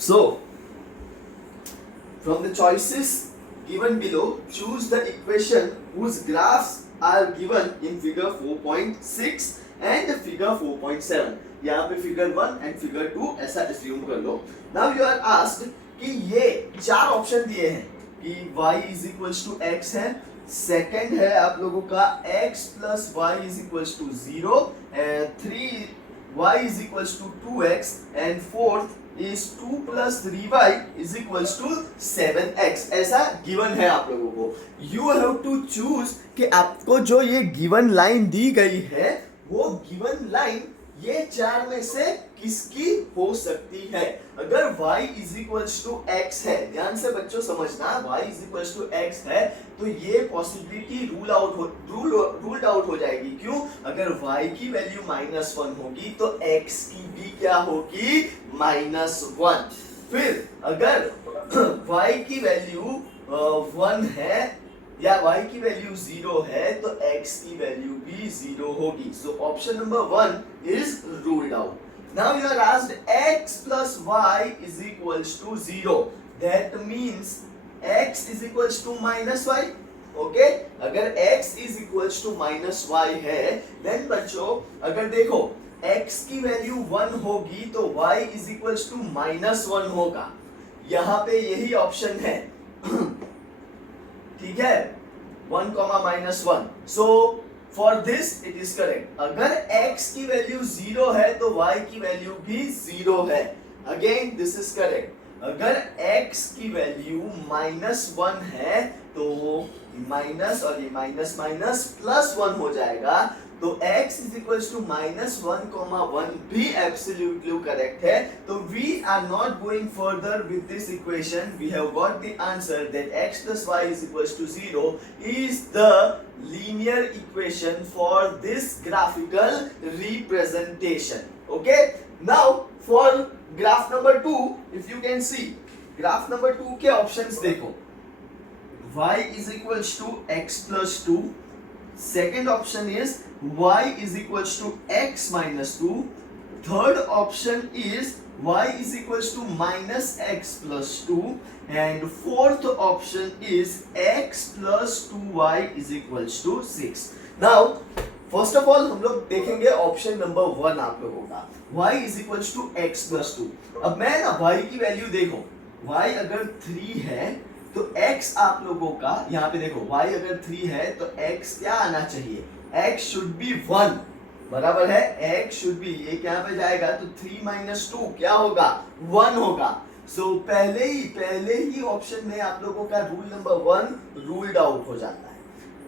So, from the choices given below, choose the equation whose graphs are given in figure 4.6 and figure 4.7. यहाँ पे figure 1 and figure 2 ऐसा assume कर लो. Now you are asked कि ये चार option दिए हैं कि y is equals to x है, सेकंड है आप लोगों का x plus y is equals to 0, three y is equals to 2x and fourth is 2 plus 3y is equals to 7x. ऐसा गिवन है आप लोगों को. You have to choose कि आपको जो ये गिवन लाइन दी गई है वो गिवन लाइन ये चार में से किसकी हो सकती है. अगर y is equals to x है, ध्यान से बच्चों समझना, y is equals to x है तो ये पॉसिबिलिटी रूल्ड आउट हो जाएगी. क्यों? अगर y की वैल्यू -1 होगी तो x की भी क्या होगी, -1. फिर अगर y की वैल्यू 1 है या y की वैल्यू 0 है तो x की वैल्यू भी 0 होगी. So option number 1 is ruled out. Now you are asked x plus y is equals to 0. That means x is equals to -y. Okay, अगर x is equals to -y है then बच्चों अगर देखो x की value 1 होगी तो y is equals to -1 होगा. यहाँ पे यही ऑप्शन है. ठीक है, 1, -1. So for this it is correct. अगर x की वैल्यू 0 है तो y की वैल्यू भी 0 है. Again this is correct. अगर x की वैल्यू -1 है तो माइनस और ये माइनस माइनस +1 हो जाएगा. तो x is equals to -1, भी एब्सोल्युटली करेक्ट है. तो we are not going further with this equation. We have got the answer that x plus y is equals to 0 is the linear equation for this graphical representation. Okay. Now for graph number 2, if you can see graph number 2 के options देखो. y is equals to x plus 2. Second option is y is equals to x minus 2. Third option is y is equals to minus x plus 2. And fourth option is x plus 2y is equals to 6. Now, first of all हम लोग देखेंगे option number 1 आप लोगों का y is equals to x plus 2. अब मैं ना y की वैल्यू देखो, y अगर 3 है तो x आप लोगों का यहाँ पे देखो y अगर 3 है तो x क्या आना चाहिए, x शुड बी 1. बराबर है, x शुड बी, ये क्या पे जाएगा तो 3 - 2 क्या होगा, 1 होगा. सो पहले ही ऑप्शन में आप लोगों का रूल नंबर 1 रूल्ड आउट हो जाता है.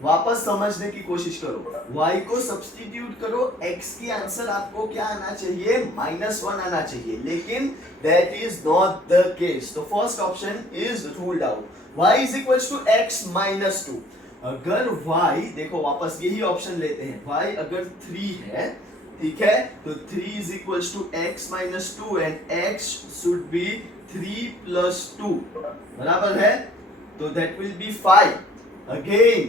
वापस समझने की कोशिश करो, y को सब्स्टिट्यूट करो, x की आंसर आपको क्या आना चाहिए, -1 आना चाहिए. लेकिन that is not the case. तो first option is ruled out. y is equals to x minus 2. अगर y देखो वापस यही ऑप्शन लेते हैं, y अगर 3 है, ठीक है, तो 3 is equals to x minus 2 and x should be 3 plus 2. बराबर है, तो that will be 5. Again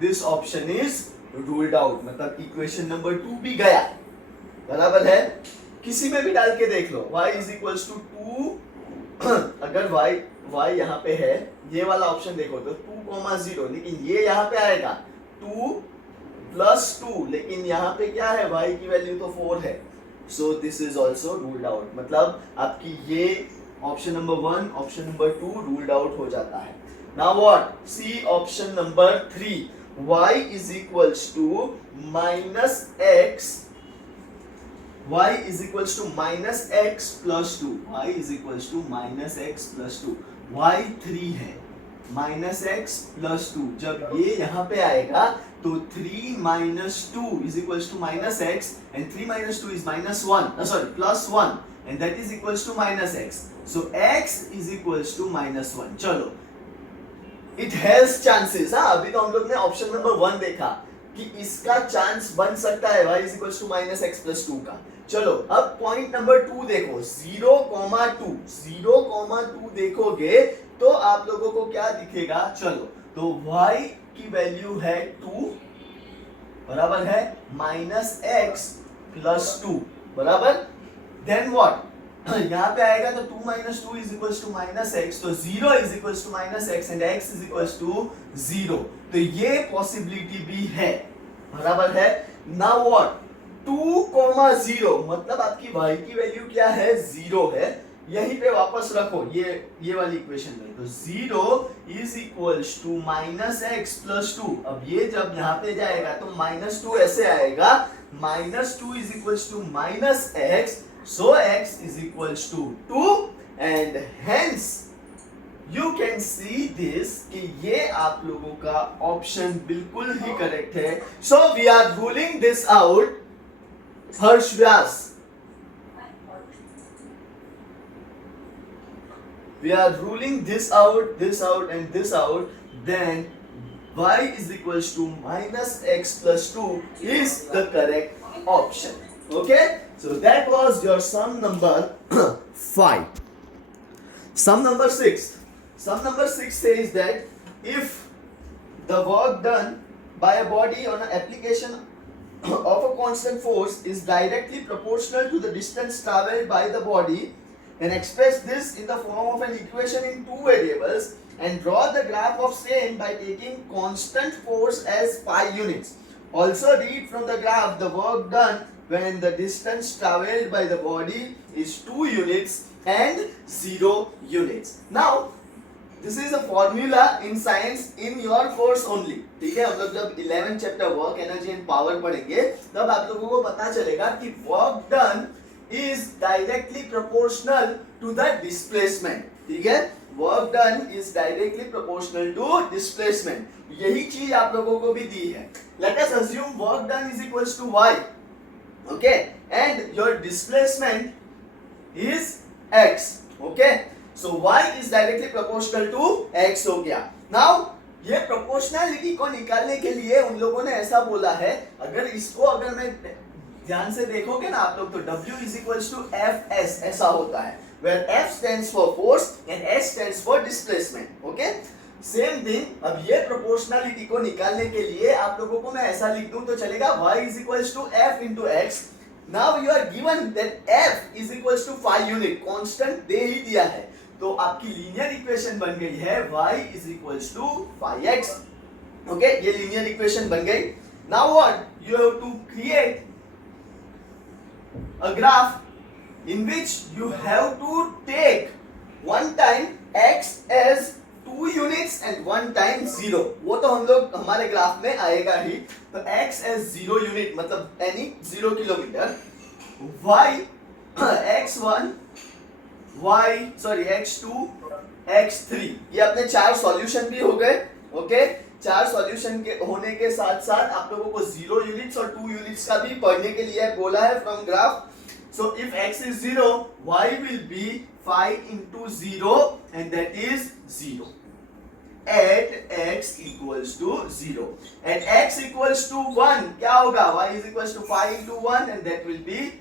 this option is ruled out. मतलब इक्वेशन नंबर 2 भी गया. बराबर है, किसी में भी डाल के देख लो. y is equals to 2. अगर y यहाँ पे है, ये वाला ऑप्शन देखो तो 2, 0, लेकिन ये यहाँ पे आएगा 2 plus 2, लेकिन यहाँ पे क्या है, y की वैल्यू तो 4 है. So this is also ruled out. मतलब आपकी ये option number 1, option number 2 ruled out हो जाता है. Now what, see option number 3. y is equals to -x, y is equals to -x plus 2. y is equals to -x plus 2. y 3 है, -x plus 2. जब ये यहाँ पे आएगा तो 3 minus 2 is equals to -x and 3 minus 2 is +1 and that is equals to -x. So x is equals to -1. चलो, it has chances. हाँ, अभी तो हम लोग ने ऑप्शन नंबर 1 देखा कि इसका चांस बन सकता है y is equals to -x plus 2 का. चलो अब पॉइंट नंबर 2 देखो, 0,2 देखोगे तो आप लोगों को क्या दिखेगा. चलो, तो y की वैल्यू है 2, बराबर है -x plus 2, बराबर. देन व्हाट, यहाँ पे आएगा तो 2 minus 2 is equals to minus x, तो 0 is equals to minus x and x is equals to 0, तो ये पॉसिबिलिटी भी है, बराबर है। नाउ व्हाट, 2,0 मतलब आपकी y की वैल्यू क्या है, 0 है, यहीं पे वापस रखो ये वाली इक्वेशन में, तो 0 is equals to minus x plus 2, अब ये जब यहाँ पे जाएगा तो minus 2 ऐसे आएगा, minus 2 is equals to minus x, so x is equals to 2 and hence you can see this कि ये आप लोगों का ऑप्शन बिल्कुल ही करेक्ट है। So we are ruling this out, Harsh Vyas, we are ruling this out and this out, then y is equals to minus x plus 2 is the correct option. Okay, so that was your sum number 5. Sum number 6. Sum number 6 says that if the work done by a body on an application of a constant force is directly proportional to the distance traveled by the body, then express this in the form of an equation in two variables and draw the graph of same by taking constant force as pi units. Also read from the graph the work done when the distance traveled by the body is 2 units and 0 units. Now this is a formula in science in your course only. ठीक है, हम लोग जब 11th chapter work energy and power पढ़ेंगे तब आप लोगों को पता चलेगा कि work done is directly proportional to the displacement. ठीक है, work done is directly proportional to displacement, यही चीज आप लोगों को भी दी है। Let us assume work done is equals to y, okay, and your displacement is x, okay, so y is directly proportional to x हो गया। Now ये प्रोपोर्शनलिटी को निकालने के लिए उन लोगों ने ऐसा बोला है, अगर मैं ध्यान से देखोगे ना आप लोग तो W is equals to Fs ऐसा होता है, where F stands for force and S stands for displacement, okay? Same thing, अब ये प्रोपोर्शनलिटी को निकालने के लिए आप लोगों को मैं ऐसा लिख दूं तो चलेगा, y is equals to F into x। Now you are given that F is equals to phi unit, constant दे ही दिया है, तो आपकी लीनियर इक्वेशन बन गई है y is equals to phi x, okay, ये लीनियर इक्वेशन बन गई। Now what, you have to create a graph in which you have to take one time x as 2 units and one time 0, वो तो हम लोग हमारे graph में आएगा ही, तो x as 0 unit मतलब any 0 kilometre, y x1 x2 x3, ये अपने 4 सॉल्यूशन भी हो गए, ओके। 4 सॉल्यूशन के होने के साथ साथ आप लोगों को 0 यूनिट्स और 2 यूनिट्स का भी पढ़ने के लिए बोला है from graph. So if x is 0, y will be phi into 0 and that is 0 at x equals to 0. At x equals to 1 क्या होगा, y is equals to phi into 1 and that will be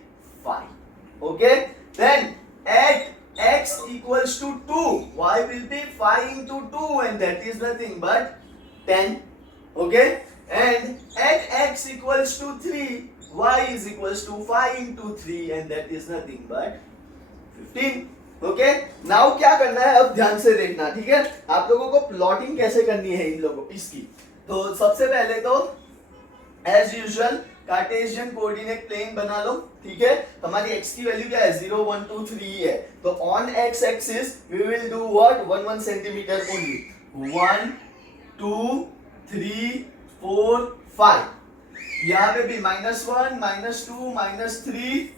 phi, okay. Then at x equals to 2, y will be phi into 2 and that is nothing but 10, okay. And at x equals to 3, y is equals to phi into 3 and that is nothing but 15, okay. Now क्या करना है, अब ध्यान से देखना, ठीक है। आप लोगों को प्लॉटिंग कैसे करनी है इन लोगों इसकी, तो सबसे पहले तो as usual Cartesian coordinate plane बना लो, ठीक है। हमारी x की वैल्यू क्या है, 0 1 2 3 है, तो on x axis we will do what, 1 1 centimetre only, 1 2 3 4 5, यहाँ पे भी -1 -2 -3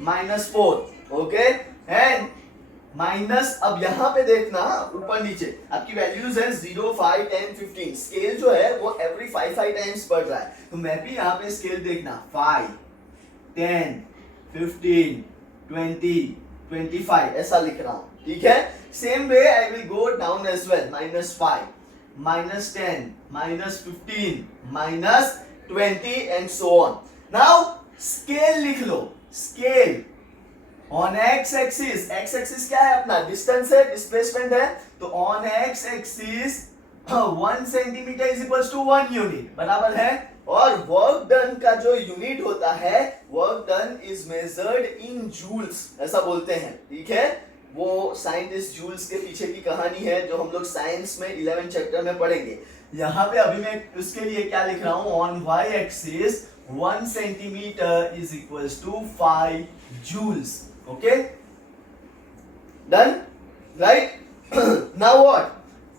-4, ओके। एंड माइनस, अब यहाँ पे देखना ऊपर नीचे आपकी वैल्यूज है 0 5 10 15, स्केल जो है वो एवरी 5 टाइम्स बढ़ रहा है, तो मैं भी यहाँ पे स्केल देखना 5 10 15 20 25 ऐसा लिख रहा हूँ, ठीक है। Same way I will go down as well, -5 -10 -15 -20 and so on. Now scale लिख लो, स्केल ऑन x एक्सिस क्या है अपना, डिस्टेंस है, डिस्प्लेसमेंट है, तो on x axis 1 centimetre is equals to 1 unit, बराबर है और वर्क डन का जो यूनिट होता है, work done is measured in joules, ऐसा बोलते हैं, ठीक है। वो साइंटिस्ट जूल्स के पीछे की कहानी है जो हम लोग साइंस में 11 चैप्टर में पढ़ेंगे। यहाँ पे अभी मैं उसके लिए क्या लिख रहा हूँ, on y axis 1 centimetre is equals to 5 joules. Okay, done, right. Now what,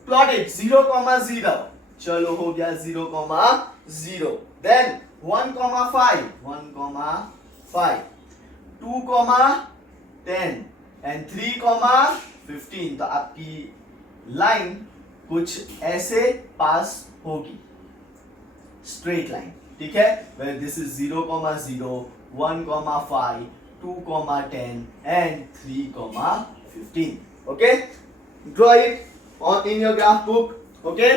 plot it 0,0, चलो हो गया 0,0, देन 1,5, 1,5, 2,10 एंड 3,15। तो आपकी लाइन कुछ ऐसे पास होगी, स्ट्रेट लाइन, ठीक है। Where this is 0,0, 1,5, 2,10 and 3,15। Okay, draw it on in your graph book. Okay,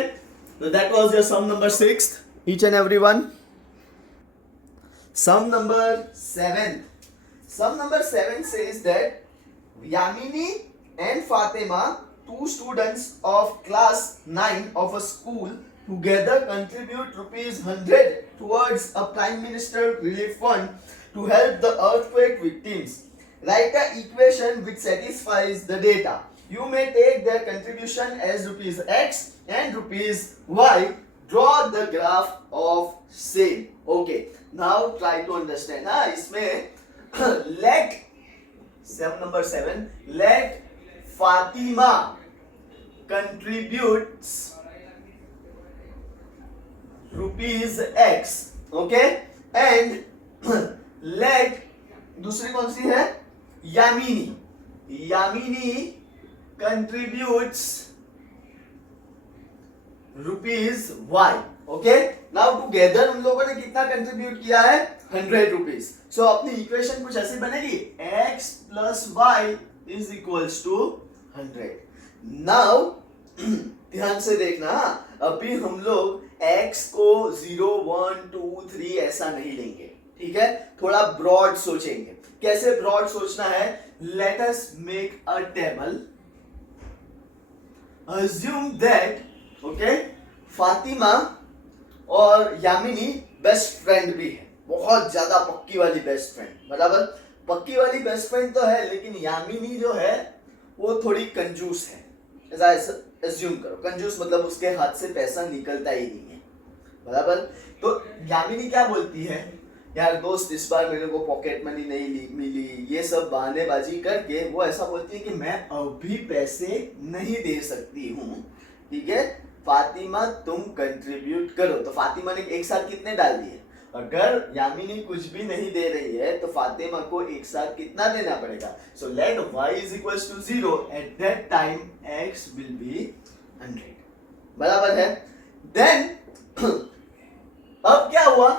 so that was your sum number 6, each and every one. Sum number 7. Sum number 7 says that Yamini and Fatima, two students of class 9 of a school, together contribute ₹100 towards a Prime Minister Relief Fund to help the earthquake victims. Write an equation which satisfies the data. You may take their contribution as ₹X and ₹Y. Draw the graph of same. Okay, now try to understand. इसमें let sum number 7, let Fatima contributes ₹X. Okay, and let दूसरी कौन सी है, Yamini contributes ₹Y. Okay, now together उन लोगों ने कितना contribute किया है, ₹100. सो अपनी इक्वेशन कुछ ऐसी बनेगी, x plus y is equals to 100. Now ध्यान से देखना, अभी हम लोग x को 0, 1, 2, 3 ऐसा नहीं लेंगे, ठीक है। थोड़ा ब्रॉड सोचेंगे। कैसे ब्रॉड सोचना है, let us make a table. Assume that, okay, Fatima और यामिनी बेस्ट फ्रेंड भी है, बहुत ज्यादा पक्की वाली बेस्ट फ्रेंड, बराबर। पक्की वाली बेस्ट फ्रेंड तो है, लेकिन यामिनी जो है वो थोड़ी कंजूस है, ऐसा एज्यूम करो। कंजूस मतलब उसके हाथ से पैसा निकलता ही नहीं है, बराबर। तो यामिनी क्या बोलती है, यार दोस्त इस बार मेरे को पॉकेट मनी नहीं मिली, ये सब बहानेबाजी करके वो ऐसा बोलती है कि मैं अभी पैसे नहीं दे सकती हूँ, ठीक है। फातिमा तुम कंट्रीब्यूट करो। तो फातिमा ने एक साथ कितने डाल दिए, अगर यामिनी कुछ भी नहीं दे रही है तो फातिमा को एक साथ कितना देना पड़ेगा। So let y is equals to 0, at that time x will be 100, बराबर है। देन अब क्या हुआ,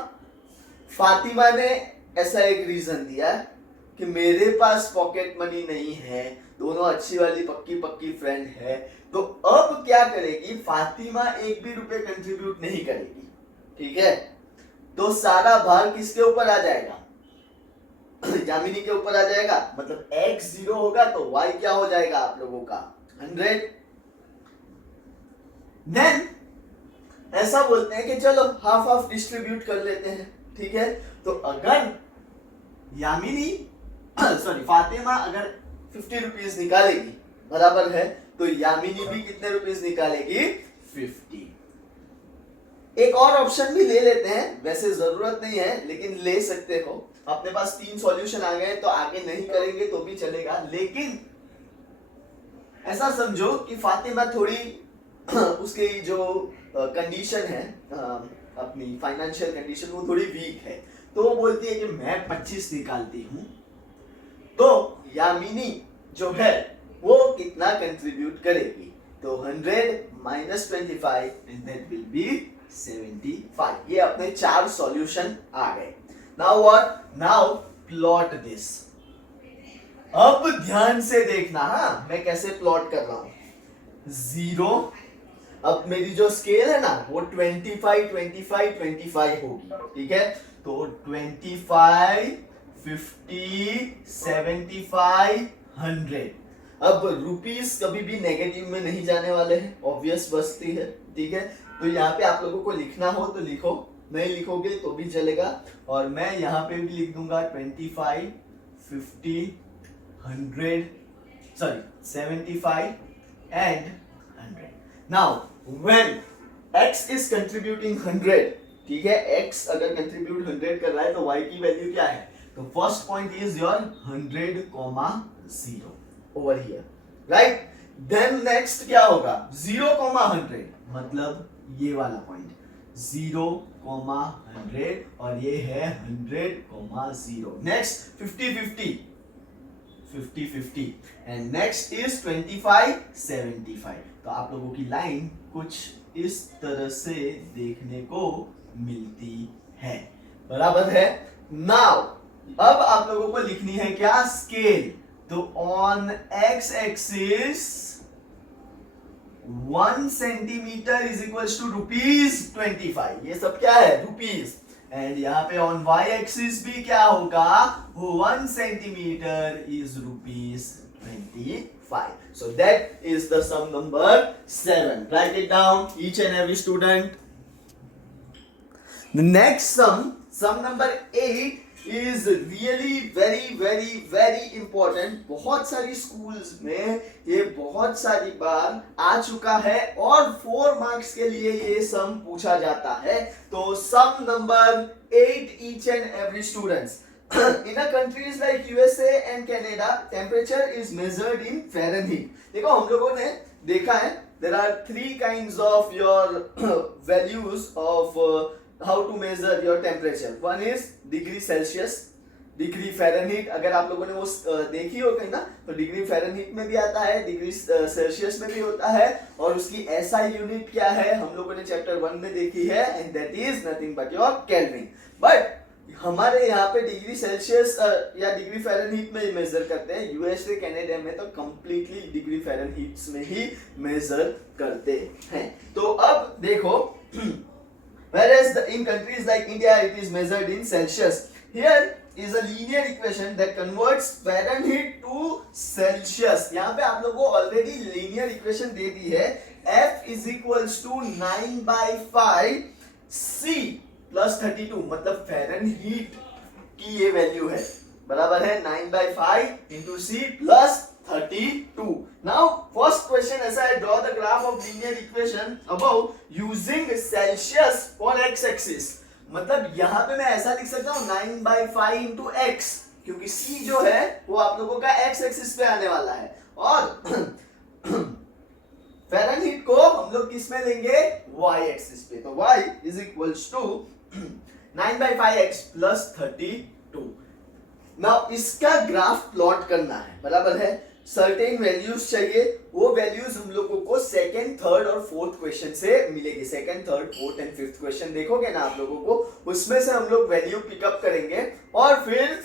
फातिमा ने ऐसा एक रीजन दिया कि मेरे पास पॉकेट मनी नहीं है, दोनों अच्छी वाली पक्की फ्रेंड है, तो अब क्या करेगी, फातिमा एक भी रुपए कंट्रीब्यूट नहीं करेगी, ठीक है। तो सारा भार किसके ऊपर आ जाएगा, यामिनी के ऊपर आ जाएगा। मतलब x 0 होगा तो y क्या हो जाएगा आप लोगों का, 100। देन ऐसा बोलते हैं कि चलो हाफ हाफ डिस्ट्रीब्यूट कर लेते हैं, ठीक है। तो अगर यामिनी फातिमा अगर 50 रुपीज निकालेगी, बराबर है, तो यामिनी भी कितने रुपीज निकालेगी, 50। एक और ऑप्शन भी ले लेते हैं, वैसे जरूरत नहीं है लेकिन ले सकते हो। अपने पास 3 सॉल्यूशन आ गए तो आगे नहीं करेंगे तो भी चलेगा, लेकिन ऐसा समझो कि फातिमा थोड़ी उसकी जो कंडीशन है, अपनी फाइनेंशियल कंडीशन, वो थोड़ी वीक है, तो वो बोलती है कि मैं 25 निकालती हूं। तो यामिनी जो है वो कितना कंट्रीब्यूट करेगी, तो 100 minus 25 and that will be 75। ये अपने 4 सॉल्यूशन आ गए। Now what, now plot this. अब ध्यान से देखना, हाँ मैं कैसे प्लॉट कर रहा हूं। 0, अब मेरी जो स्केल है ना वो 25 25 25 होगी, ठीक है। तो 25 50 75 100। अब रुपीस कभी भी नेगेटिव में नहीं जाने वाले हैं, ऑब्वियस बस्ती है, ठीक है। तो यहाँ पे आप लोगों को लिखना हो तो लिखो नहीं लिखोगे तो भी चलेगा, और मैं यहाँ पे भी लिख दूंगा 25, 50, 100, sorry 75 and 100. Now when x is contributing 100, ठीक है, x अगर कंट्रीब्यूट 100 कर रहा है तो y की वैल्यू क्या है? तो first point is your 100,0 over here, right? Then next क्या होगा? 0,100 मतलब ये वाला पॉइंट 0,100 और ये है 100,0. Next 50, 50 and next is 25, 75. तो आप लोगों की लाइन कुछ इस तरह से देखने को मिलती है, बराबर है? नाउ अब आप लोगों को लिखनी है क्या? स्केल. तो on x axis 1 centimetre is equals to ₹25. ये सब क्या है? रुपीज. एंड यहाँ पे ऑन y एक्सिस भी क्या होगा? 1 centimetre is ₹25. So that is the sum number 7. Write it down, each and every student. The next sum number 8 is really very important. बहुत सारी स्कूल्स में ये बहुत सारी बार आ चुका है और 4 मार्क्स के लिए ये सम पूछा जाता है. तो सम number 8, each and every students. In a countries like USA and Canada, temperature is measured in Fahrenheit. देखो हम लोगों ने देखा है there are 3 kinds of your values of how to measure your temperature. One is degree Celsius, degree Fahrenheit. अगर आप लोगों ने वो देखी हो कहीं ना, तो डिग्री फ़ारेनहीट में भी आता है, डिग्री सेल्सियस में भी होता है, और उसकी एसआई यूनिट क्या है हम लोगों ने चैप्टर 1 में देखी है, and that is nothing but your kelvin. But हमारे यहाँ पे डिग्री सेल्सियस या डिग्री फ़ारेनहीट में मेजर करते हैं. यूएसए कनाडा में तो कंप्लीटली डिग्री फ़ारेनहीट में ही मेजर करते हैं. तो अब देखो, whereas in countries like India it is measured in Celsius. Here is a linear equation that converts Fahrenheit to Celsius. यहाँ पे आप लोगों को ऑलरेडी लीनियर इक्वेशन दे दी है. F is equals to 9/5 C plus 32, मतलब फ़ारेनहीट की ये वैल्यू है, बराबर है 9/5 into C plus 32. Now first question ऐसा है, draw the graph of linear equation above using Celsius for x axis. मतलब यहाँ पे मैं ऐसा लिख सकता हूँ 9/5 into x, क्योंकि C जो है वो आप लोगों का x एक्सिस पे आने वाला है, और फ़ारेनहीट को हम लोग किस में लेंगे? y एक्सिस पे. तो y is equals to 9/5x plus 32. Now इसका ग्राफ प्लॉट करना है, बराबर है? सर्टेन वैल्यूज चाहिए. वो वैल्यूज हम लोगों को सेकंड, थर्ड और फोर्थ क्वेश्चन से मिलेगी. Second, third, fourth and fifth question देखोगे ना आप लोगों को, उसमें से हम लोग वैल्यू पिकअप करेंगे और फिर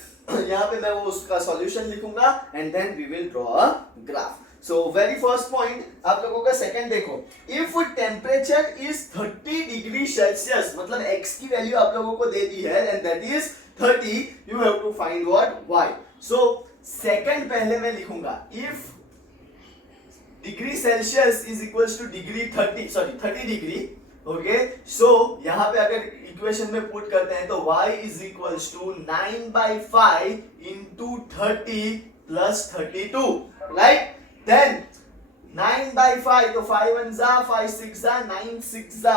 यहाँ पे मैं वो उसका सॉल्यूशन लिखूंगा and then we will draw a graph. So very first point आप लोगों का सेकंड देखो, if temperature is 30 degree Celsius, मतलब x की वैल्यू आप लोगों को दे दी है and that is 30, you have to find what? y. So second पहले मैं लिखूंगा, if degree Celsius is equals to degree 30 degree. Okay, so यहाँ पे अगर इक्वेशन में पुट करते हैं तो y is equals to 9/5 into 30 plus 32, right? Then 9/5, तो 5 1 जा, 5 6 जा, 9 6 जा,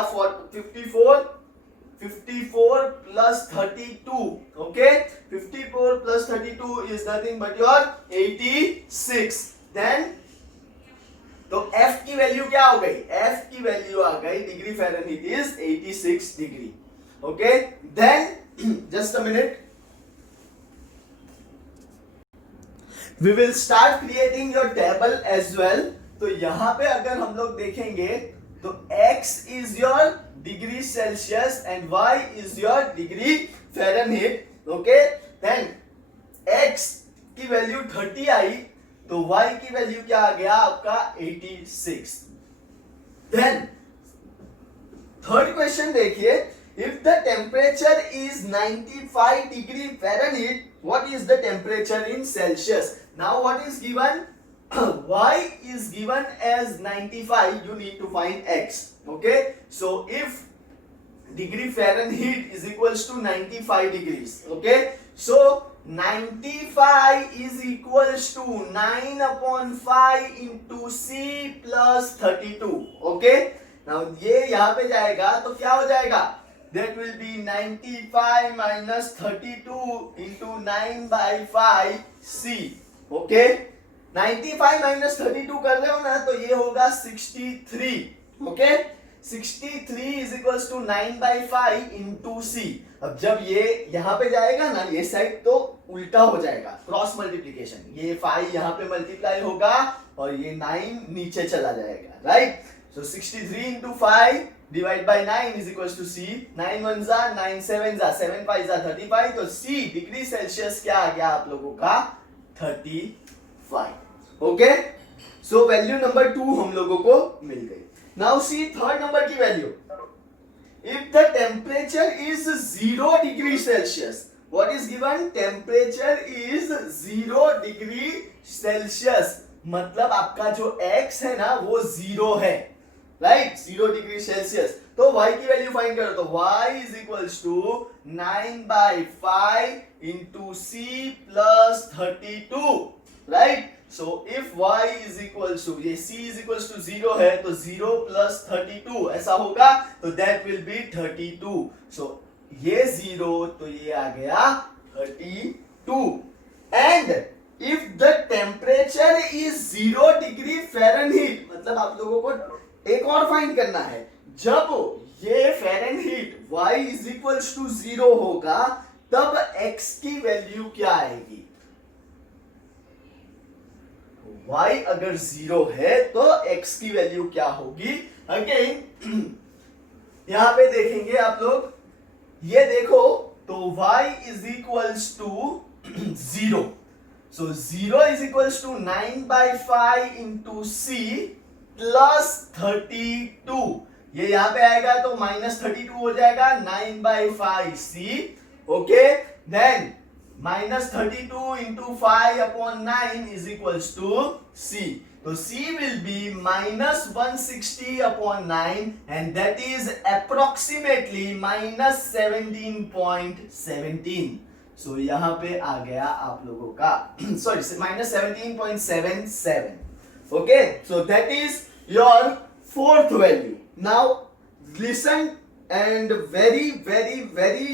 54 plus 32. Okay, 54 plus 32 is nothing but your 86. Then तो F की वैल्यू क्या हो गई? F की वैल्यू आ गई, degree Fahrenheit is 86 degree. Okay, then just a minute, we will start creating your table as well. तो यहां पे अगर हम लोग देखेंगे तो x is your degree Celsius and y is your degree Fahrenheit. Okay, then x की value 30 आई तो y की वैल्यू क्या आ गया आपका? 86. then थर्ड क्वेश्चन देखिए, if the temperature is 95 degree Fahrenheit, what is the temperature in Celsius? Now what is given? y is given as 95, you need to find x. Okay, so if degree Fahrenheit is equals to 95 degrees. Okay, so 95 is equals to 9 upon 5 into C plus 32. Okay, now ये यहाँ पे जाएगा तो क्या हो जाएगा, that will be 95 minus 32 into 9 by 5 C. Okay, 95 minus 32 कर रहे हो ना, तो ये होगा 63. Okay, 63 is equals to 9 by 5 into C. अब जब ये यहाँ पे जाएगा ना, ये साइड तो उल्टा हो जाएगा, क्रॉस मल्टीप्लीकेशन, ये 5 यहाँ पे मल्टीप्लाई होगा और ये 9 नीचे चला जाएगा, right. So 63 into 5 divide by 9 is equals to C. 9 1 जा 9 7 जा 7 5 जा 35. तो C डिग्री सेल्सियस क्या आ गया आप लोगों का, 35. ओके, सो वैल्यू नंबर 2 हम लोगों को मिल गई. नाउ सी थर्ड नंबर की value. If the temperature is 0 degree Celsius, what is given? Temperature is 0 degree Celsius. मतलब आपका जो x है ना वो 0 है, राइट, 0 डिग्री सेल्सियस. तो y की वैल्यू फाइंड करो. तो y is equals to 9 by 5 into c plus 32, right? So if y is equals to, ये c is equals to 0 है तो 0 plus 32 ऐसा होगा, तो that will be 32. So ये 0 तो ये आ गया 32. And if the temperature is 0 degree Fahrenheit, मतलब आप लोगों को एक और फाइंड करना है. जब ये Fahrenheit y is equals to 0 होगा तब x की वैल्यू क्या आएगी. y अगर 0 है तो x की वैल्यू क्या होगी. अगेन यहां पे देखेंगे आप लोग, ये देखो तो y is equals to 0. So 0 is equals to 9 by 5 into c plus 32. ये यहाँ पे आएगा तो माइनस 32 हो जाएगा, 9 by 5 c. Okay, then minus 32 into 5 upon 9 is equals to c. तो c will be minus 160 upon 9 and that is approximately minus 17.17. So यहाँ पे आ गया आप लोगों का sorry minus 17.77. Okay, so that is your fourth value. Now listen, and very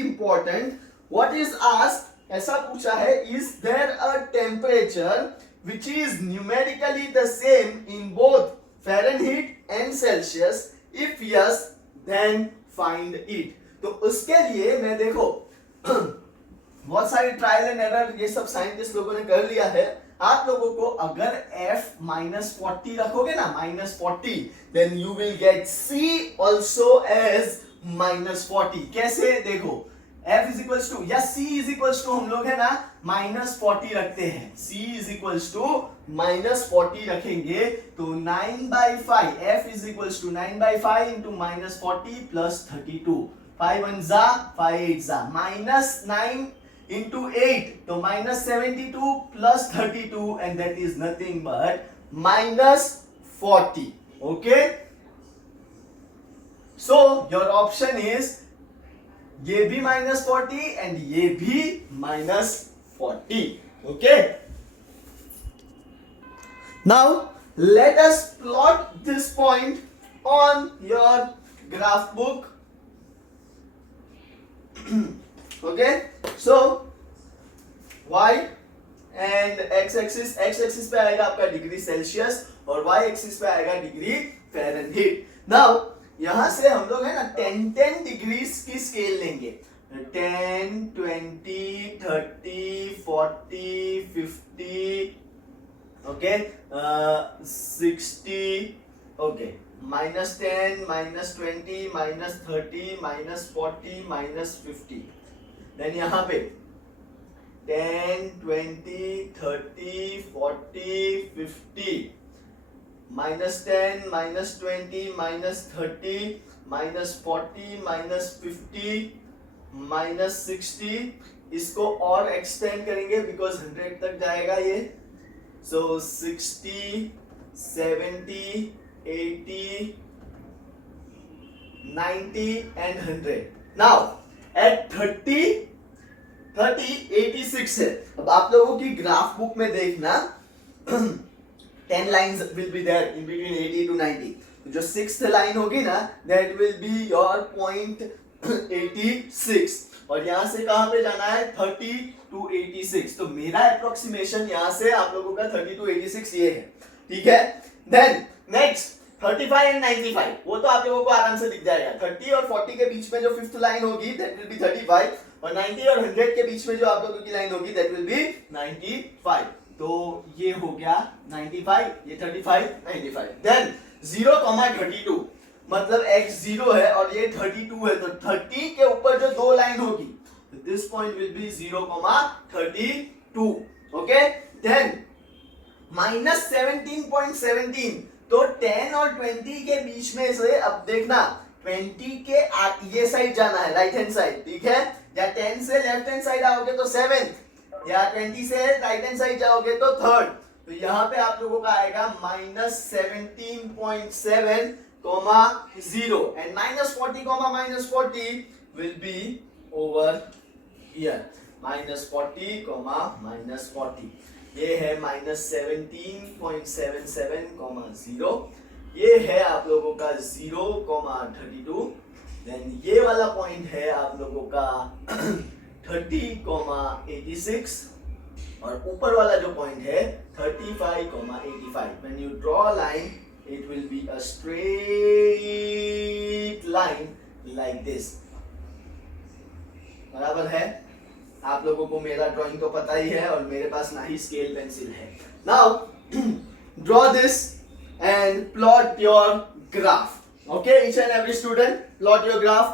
important, what is asked, ऐसा पूछा है, is there a temperature which is numerically the same in both Fahrenheit and Celsius? If yes, then find it. तो उसके लिए मैं देखो बहुत सारे ट्रायल एंड एरर ये सब साइंटिस्ट लोगों ने कर लिया है. आप लोगों को अगर f -40 रखोगे ना, -40, then you will get c also as -40. कैसे देखो, f is equals to या c is equals to, हम लोग है ना -40 रखते हैं, c is equals to -40 रखेंगे तो 9 by 5, f is equals to 9 by 5 into -40 plus 32. 5 1 जा 5 8 जा, -9 into 8 तो -72 plus 32 and that is nothing but -40. Okay, so your option is ये भी -40 and ये भी -40. Okay, now let us plot this point on your graph book. Okay, so y and x axis पे आएगा आपका डिग्री सेल्सियस और y axis पे आएगा डिग्री फ़ारेनहीट. नाउ यहां से हम लोग है ना 10 डिग्रीज की स्केल लेंगे. 10 20 30 40 50 ओके 60 ओके -10 -20 -30 -40 -50. देन यहाँ पे 10 20 30 40 50 -10 -20 -30 -40 -50 -60. इसको और एक्सटेंड करेंगे बिकॉज 100 तक जाएगा ये. सो 60 70 80 90 and 100. Now at 30 86 है. अब आप लोगों की ग्राफ बुक में देखना 10 lines will be there in between 80 to 90. जो 6th लाइन होगी ना, that will be your point 86 और यहाँ से कहाँ पे जाना है 30 to 86. तो मेरा अप्रोक्सीमेशन यहाँ से आप लोगों का 30 to 86 ये है. ठीक है. देन नेक्स्ट 35 एंड 95 वो तो आप लोगों को आराम से दिख जाएगा. 30 और 40 के बीच में जो फिफ्थ लाइन होगी दैट विल बी 35 और 90 और 100 के बीच में जो आप लोगों की लाइन होगी दैट विल बी 95. तो ये हो गया 95, ये 35, 95. देन 0,32 मतलब x 0 है और ये 32 है. तो 30 के ऊपर जो दो लाइन होगी this point will be 0,32. Okay. Then minus 17.17 तो 10 और 20 के बीच में से अब देखना 20 के ये साइड जाना है राइट हैंड साइड. ठीक है. या 10 से लेफ्ट हैंड साइड आओगे तो 7th या 20 से राइट हैंड साइड जाओगे तो 3rd. तो यहाँ पे आप लोगों का आएगा minus 17.7 0 and minus 40 will be over here. Minus 40 minus 40 ये है माइनस 17.77 0. ये है आप लोगों का 0,32. देन ये वाला पॉइंट है आप लोगों का 30,86 और ऊपर वाला जो पॉइंट है 35,85. When you draw line it will be a straight line like this. बराबर है. आप लोगों को मेरा ड्राइंग तो पता ही है और मेरे पास ना ही स्केल पेंसिल है. Now draw this and plot your graph. Okay, each and every student, plot your graph.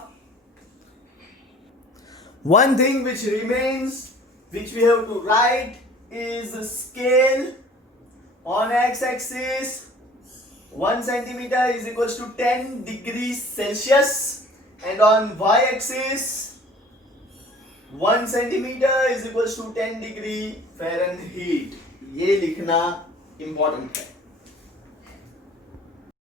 One thing which remains, which we have to write, is scale on x-axis. 1 centimeter is equals to 10 degrees Celsius, and on y-axis, 1 centimeter is equals to 10 degree Fahrenheit. ये लिखना important है.